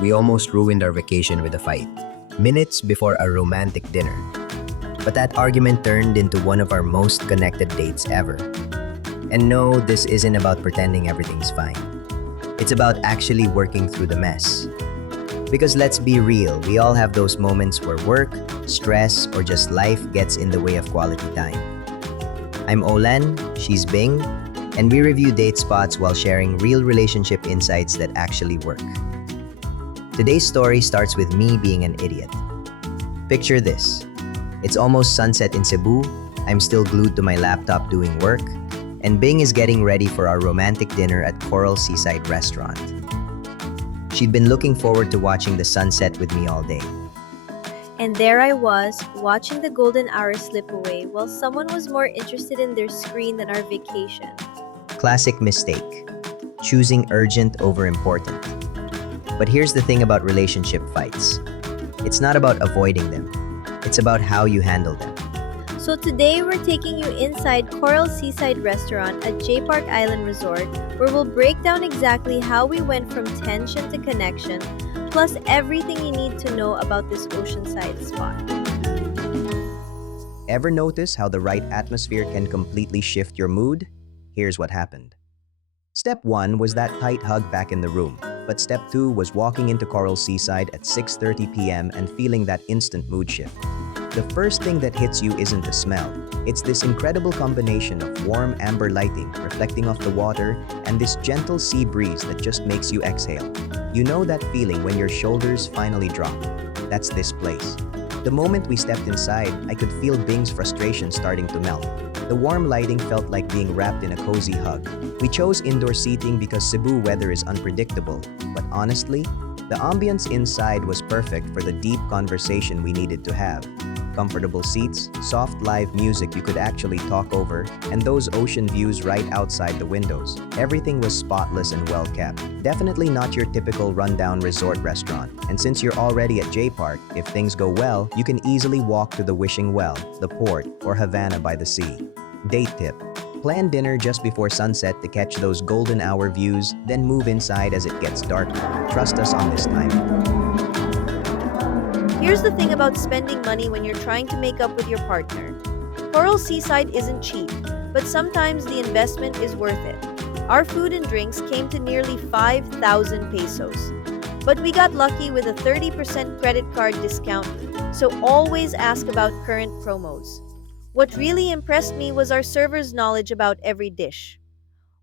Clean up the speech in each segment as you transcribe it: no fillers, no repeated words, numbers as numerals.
we almost ruined our vacation with a fight, minutes before our romantic dinner. But that argument turned into one of our most connected dates ever. And no, this isn't about pretending everything's fine. It's about actually working through the mess. Because let's be real, we all have those moments where work, stress, or just life gets in the way of quality time. I'm Olan, she's Bing, and we review date spots while sharing real relationship insights that actually work. Today's story starts with me being an idiot. Picture this. It's almost sunset in Cebu, I'm still glued to my laptop doing work, and Bing is getting ready for our romantic dinner at Coral Seaside Restaurant. She'd been looking forward to watching the sunset with me all day. And there I was, watching the golden hour slip away while someone was more interested in their screen than our vacation. Classic mistake. Choosing urgent over important. But here's the thing about relationship fights. It's not about avoiding them. It's about how you handle them. So today we're taking you inside Coral Seaside Restaurant at JPark Island Resort, where we'll break down exactly how we went from tension to connection, plus everything you need to know about this oceanside spot. Ever notice how the right atmosphere can completely shift your mood? Here's what happened. Step 1 was that tight hug back in the room, but step 2 was walking into Coral Seaside at 6:30 p.m. and feeling that instant mood shift. The first thing that hits you isn't the smell. It's this incredible combination of warm amber lighting reflecting off the water and this gentle sea breeze that just makes you exhale. You know that feeling when your shoulders finally drop. That's this place. The moment we stepped inside, I could feel Bing's frustration starting to melt. The warm lighting felt like being wrapped in a cozy hug. We chose indoor seating because Cebu weather is unpredictable, but honestly, the ambience inside was perfect for the deep conversation we needed to have. Comfortable seats, soft live music you could actually talk over, and those ocean views right outside the windows. Everything was spotless and well kept. Definitely not your typical rundown resort restaurant. And since you're already at JPark, if things go well, you can easily walk to the Wishing Well, the port, or Havana by the sea. Date tip. Plan dinner just before sunset to catch those golden hour views, then move inside as it gets darker. Trust us on this time. Here's the thing about spending money when you're trying to make up with your partner. Coral Seaside isn't cheap, but sometimes the investment is worth it. Our food and drinks came to nearly 5,000 pesos. But we got lucky with a 30% credit card discount, so always ask about current promos. What really impressed me was our server's knowledge about every dish.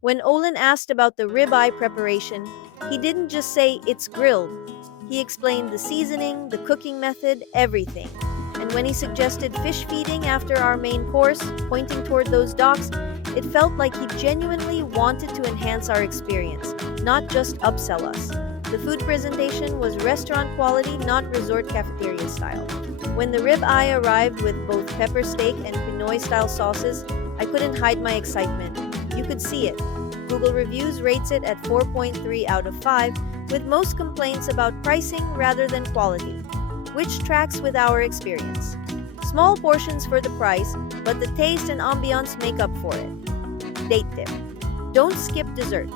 When Olin asked about the ribeye preparation, he didn't just say it's grilled. He explained the seasoning, the cooking method, everything. And when he suggested fish feeding after our main course, pointing toward those docks, it felt like he genuinely wanted to enhance our experience, not just upsell us. The food presentation was restaurant quality, not resort cafeteria style. When the ribeye arrived with both pepper steak and Pinoy-style sauces, I couldn't hide my excitement. You could see it. Google Reviews rates it at 4.3 out of 5, with most complaints about pricing rather than quality, which tracks with our experience. Small portions for the price, but the taste and ambiance make up for it. Date tip. Don't skip dessert.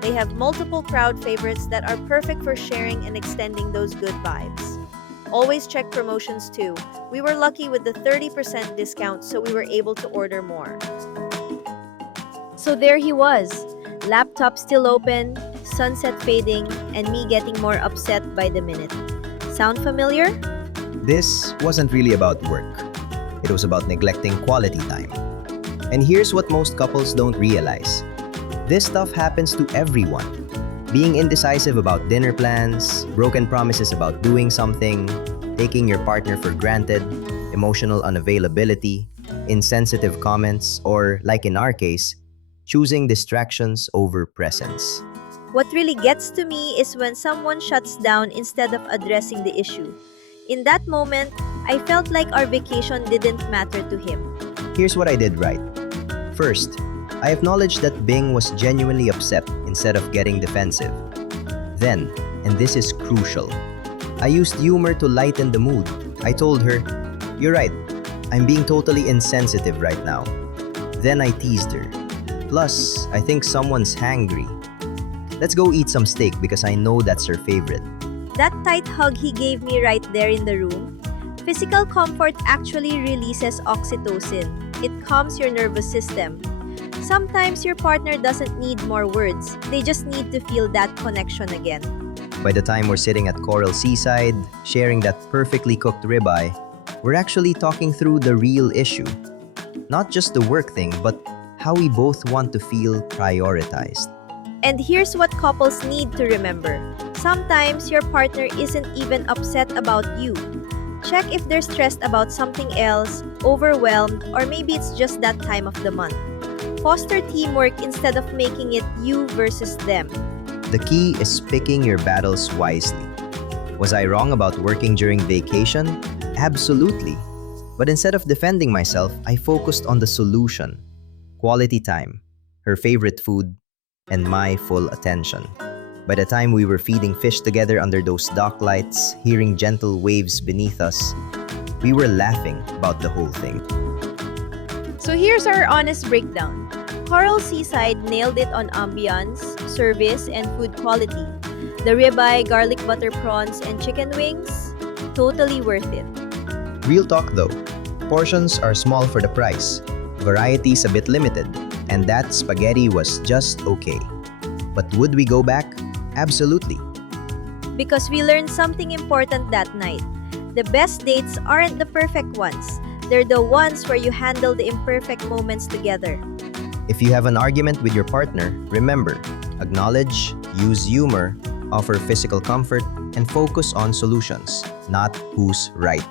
They have multiple crowd favorites that are perfect for sharing and extending those good vibes. Always check promotions too. We were lucky with the 30% discount, so we were able to order more. So there he was, laptop still open, sunset fading, and me getting more upset by the minute. Sound familiar? This wasn't really about work. It was about neglecting quality time. And here's what most couples don't realize. This stuff happens to everyone. Being indecisive about dinner plans, broken promises about doing something, taking your partner for granted, emotional unavailability, insensitive comments, or, like in our case, choosing distractions over presence. What really gets to me is when someone shuts down instead of addressing the issue. In that moment, I felt like our vacation didn't matter to him. Here's what I did right. First, I acknowledged that Bing was genuinely upset instead of getting defensive. Then, and this is crucial, I used humor to lighten the mood. I told her, "You're right, I'm being totally insensitive right now." Then I teased her. "Plus, I think someone's hangry. Let's go eat some steak because I know that's her favorite." That tight hug he gave me right there in the room. Physical comfort actually releases oxytocin. It calms your nervous system. Sometimes your partner doesn't need more words, they just need to feel that connection again. By the time we're sitting at Coral Seaside, sharing that perfectly cooked ribeye, we're actually talking through the real issue. Not just the work thing, but how we both want to feel prioritized. And here's what couples need to remember. Sometimes your partner isn't even upset about you. Check if they're stressed about something else, overwhelmed, or maybe it's just that time of the month. Foster teamwork instead of making it you versus them. The key is picking your battles wisely. Was I wrong about working during vacation? Absolutely. But instead of defending myself, I focused on the solution: quality time, her favorite food, and my full attention. By the time we were feeding fish together under those dock lights, hearing gentle waves beneath us, we were laughing about the whole thing. So here's our honest breakdown. Coral Seaside nailed it on ambiance, service, and food quality. The ribeye, garlic butter prawns, and chicken wings, totally worth it. Real talk though, portions are small for the price, varieties a bit limited, and that spaghetti was just okay. But would we go back? Absolutely. Because we learned something important that night. The best dates aren't the perfect ones. They're the ones where you handle the imperfect moments together. If you have an argument with your partner, remember, acknowledge, use humor, offer physical comfort, and focus on solutions, not who's right.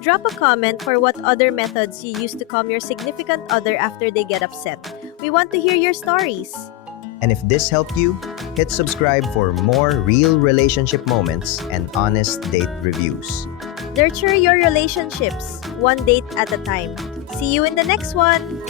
Drop a comment for what other methods you use to calm your significant other after they get upset. We want to hear your stories. And if this helped you, hit subscribe for more real relationship moments and honest date reviews. Nurture your relationships, one date at a time. See you in the next one!